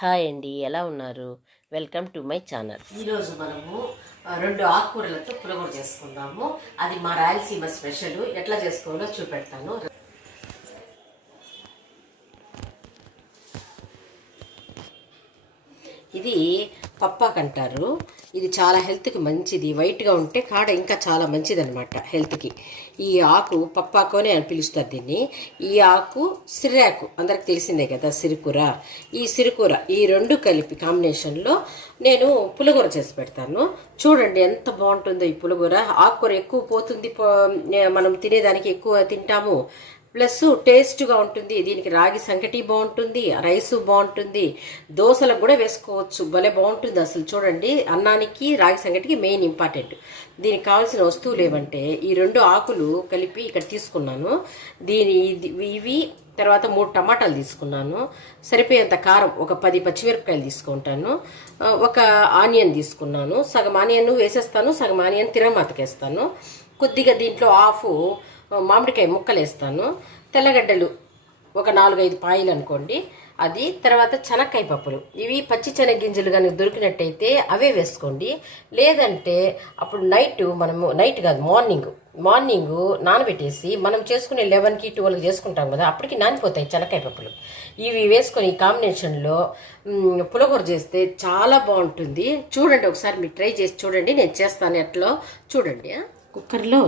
Hi అండి, ఎలా ఉన్నారు? Welcome to my channel. ఈరోజు మనము 2 ఆకుకూరలతో పులిహోర చేసుకుందాము. అది మా రాయలసీమ స్పెషల్. ఎట్లా చేసుకోవాలో చూపెడతాను. ఇది పప్పాకు అంటారు. ఇది చాలా హెల్త్కి మంచిది. వైట్గా ఉంటే కాడ ఇంకా చాలా మంచిది అనమాట హెల్త్కి. ఈ ఆకు పప్పాకు అని పిలుస్తారు దీన్ని. ఈ ఆకు సిర్రాకు అందరికి తెలిసిందే కదా, సిరుకూర. ఈ సిరుకూర ఈ రెండు కలిపి కాంబినేషన్లో నేను పులిహోర చేసి పెడతాను. చూడండి ఎంత బాగుంటుందో ఈ పులిహోర. ఆకుకూర ఎక్కువ పోతుంది, మనం తినేదానికి ఎక్కువ తింటాము. ప్లస్ టేస్ట్గా ఉంటుంది. దీనికి రాగి సంకటి బాగుంటుంది, రైసు బాగుంటుంది, దోశలకు కూడా వేసుకోవచ్చు. భలే బాగుంటుంది అసలు. చూడండి, అన్నానికి రాగి సంకటికి మెయిన్ ఇంపార్టెంట్. దీనికి కావాల్సిన వస్తువులు ఏమంటే ఈ 2 ఆకులు కలిపి ఇక్కడ తీసుకున్నాను. ఇవి తర్వాత 3 టమాటాలు తీసుకున్నాను. సరిపోయేంత కారం ఒక 10 పచ్చిమిరపకాయలు తీసుకుంటాను. ఒక ఆనియన్ తీసుకున్నాను. సగం ఆనియన్ వేసేస్తాను, సగం ఆనియన్ తిరగమాతకేస్తాను. కొద్దిగా దీంట్లో హాఫ్ మామిడికాయ ముక్కలు వేస్తాను. తెల్లగడ్డలు ఒక 4-5 పాయలు అనుకోండి. అది తర్వాత శనక్కాయ పప్పులు. ఇవి పచ్చి శనగగింజలు కానీ దొరికినట్టయితే అవే వేసుకోండి. లేదంటే అప్పుడు నైట్ కాదు, మార్నింగ్ నానబెట్టేసి మనం చేసుకునే 11కి 12కి చేసుకుంటాం కదా, అప్పటికి నానిపోతాయి శనక్కాయ పప్పులు. ఇవి వేసుకొని ఈ కాంబినేషన్లో పులిహోర చేస్తే చాలా బాగుంటుంది. చూడండి, ఒకసారి మీరు ట్రై చేసి చూడండి. నేను చేస్తాను ఎట్లో చూడండి. కుక్కర్లో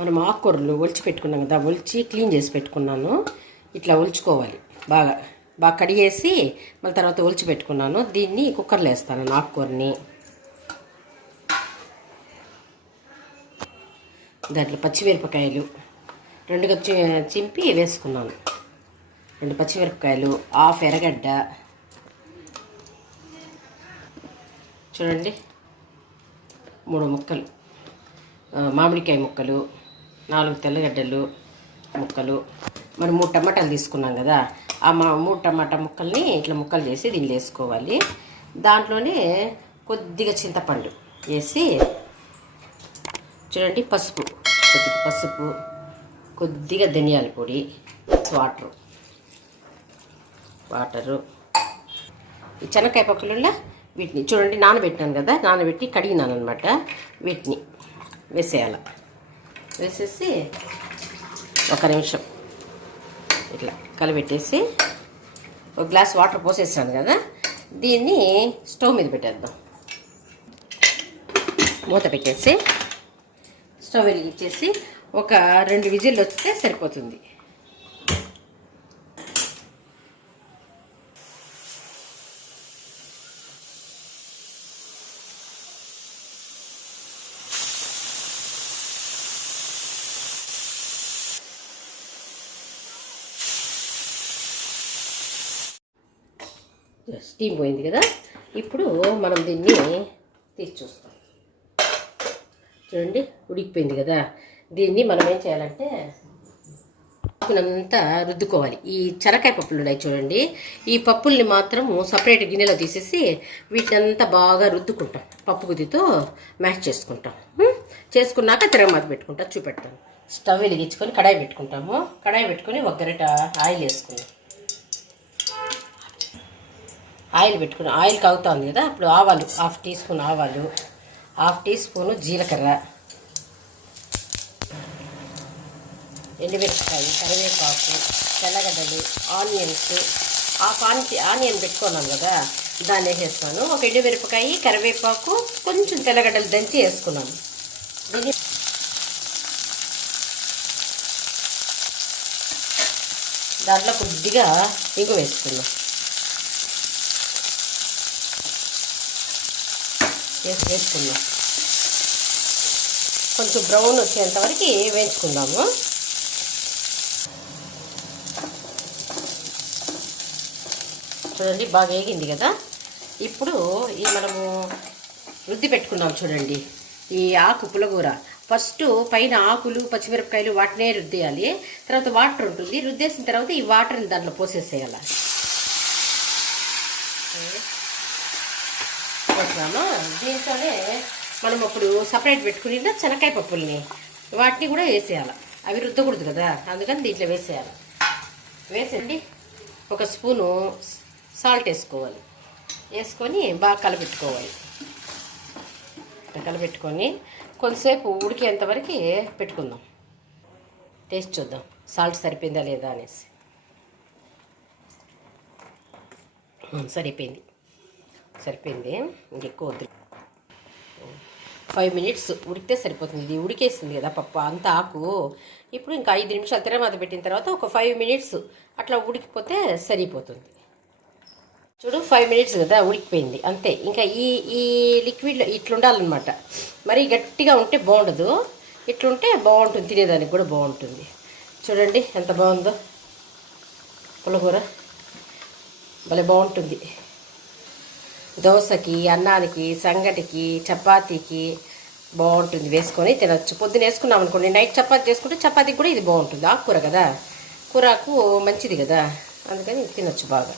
మనం ఆకుకూరలు ఒలిచి పెట్టుకున్నాం కదా, ఒలిచి క్లీన్ చేసి పెట్టుకున్నాను. ఇట్లా ఒలుచుకోవాలి, బాగా కడిగేసి మళ్ళీ తర్వాత ఒలిచి పెట్టుకున్నాను. దీన్ని కుక్కర్లో వేస్తాను. ఆకుకూరని దాంట్లో పచ్చిమిరపకాయలు 2 చింపి వేసుకున్నాను. 2 పచ్చిమిరపకాయలు, హాఫ్ ఎర్రగడ్డ, చూడండి 3 ముక్కలు మామిడికాయ ముక్కలు, 4 తెల్లగడ్డలు ముక్కలు, మనం 3 టమాటాలు తీసుకున్నాం కదా, ఆ 3 టమాటా ముక్కల్ని ఇట్లా ముక్కలు చేసి దీన్ని వేసుకోవాలి. దాంట్లోనే కొద్దిగా చింతపండు వేసి, చూడండి కొద్దిగా పసుపు, కొద్దిగా ధనియాల పొడి, వాటరు. ఈ శనక్కాయ పప్పులలో వీటిని చూడండి నానబెట్టాను కదా, నానబెట్టి కడిగినాను అనమాట. వీటిని వేసేయాలి. వేసేసి 1 నిమిషం ఇట్లా కలిపెట్టేసి 1 గ్లాస్ వాటర్ పోసేసాను కదా, దీన్ని స్టవ్ మీద పెట్టేద్దాం. మూత పెట్టేసి స్టవ్ వెలిగించేసి ఒక 2 విజిల్లు వస్తే సరిపోతుంది. స్టీమ్ పోయింది కదా, ఇప్పుడు మనం దీన్ని తీసి చూస్తాం. చూడండి, ఉడికిపోయింది కదా. దీన్ని మనం ఏం చేయాలంటే అంతా రుద్దుకోవాలి. ఈ శనక్కాయ పప్పులు ఉన్నాయి చూడండి, ఈ పప్పుల్ని మాత్రం సపరేట్ గిన్నెలో తీసేసి వీటినంతా బాగా రుద్దుకుంటాం. పప్పు గుద్దితో మ్యాష్ చేసుకున్నాక తిరగమాత పెట్టుకుంటా. చూపెడతాను. స్టవ్ వెలిగించుకొని కడాయి పెట్టుకుంటాము. కడాయి పెట్టుకొని 1 గరిట ఆయిల్ వేసుకుని, ఆయిల్ కాగుతుంది కదా, అప్పుడు ఆవాలు 1/2 టీ స్పూన్ ఆవాలు, 1/2 టీ స్పూన్ జీలకర్ర, ఎండుమిరపకాయ, కరివేపాకు, తెల్లగడ్డలు, ఆనియన్స్. ఆనియన్ పెట్టుకున్నాను కదా, దాన్ని వేసేస్తాను. ఒక ఎండుమిరపకాయ, కరివేపాకు, కొంచెం తెల్లగడ్డలు దంచి వేసుకున్నాను. దీన్ని దాంట్లో కొద్దిగా ఇంగు వేసుకున్నాం. వేసుకుందాం. కొంచెం బ్రౌన్ వచ్చేంత వరకు వేయించుకుందాము. చూడండి, బాగా వేగింది కదా. ఇప్పుడు ఈ మనము రుద్ది పెట్టుకున్నాం చూడండి, ఈ ఆకు పులిహోర. ఫస్ట్ పైన ఆకులు, పచ్చిమిరపకాయలు వాటినే రుద్దేయాలి. తర్వాత వాటర్ ఉంటుంది. రుద్దేసిన తర్వాత ఈ వాటర్ని దాంట్లో పోసేసేయాలి. దీంట్లోనే మనం అప్పుడు సపరేట్ పెట్టుకుని శనక్కాయ పప్పుల్ని వాటిని కూడా వేసేయాలి. అవి రుద్దకూడదు కదా, అందుకని దీంట్లో వేసేయాలి. వేసేయండి. 1 స్పూను సాల్ట్ వేసుకోవాలి. వేసుకొని బాగా కలపెట్టుకోవాలి. కలపెట్టుకొని కొంతసేపు ఉడికేంతవరకు పెట్టుకుందాం. టేస్ట్ చూద్దాం సాల్ట్ సరిపోయిందా లేదా అనేసి. సరిపోయింది. ఇంకెక్కువ వద్దు. 5 minutes ఉడికితే సరిపోతుంది. ఇది ఉడికేస్తుంది కదా పప్పు అంతా ఆకు. ఇప్పుడు ఇంకా 5 నిమిషాలు తిరమాత పెట్టిన తర్వాత ఒక 5 minutes అట్లా ఉడికిపోతే సరిపోతుంది. చూడు 5 minutes కదా ఉడికిపోయింది అంతే. ఇంకా ఈ లిక్విడ్లో ఇట్లా ఉండాలన్నమాట. మరీ గట్టిగా ఉంటే బాగుండదు, ఇట్లుంటే బాగుంటుంది, తినేదానికి కూడా బాగుంటుంది. చూడండి ఎంత బాగుందో పులగూర, భలే బాగుంటుంది. దోశకి, అన్నానికి, సంగటికి, చపాతీకి బాగుంటుంది. వేసుకొని తినచ్చు. పొద్దున వేసుకున్నాం అనుకోండి, నైట్ చపాతీ చేసుకుంటే చపాతీకి కూడా ఇది బాగుంటుంది. ఆకుకూర కదా, కూరకు మంచిది కదా, అందుకని తినచ్చు బాగా.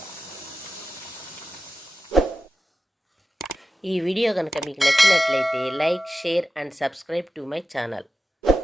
ఈ వీడియో కనుక మీకు నచ్చినట్లయితే like, share and subscribe to my channel.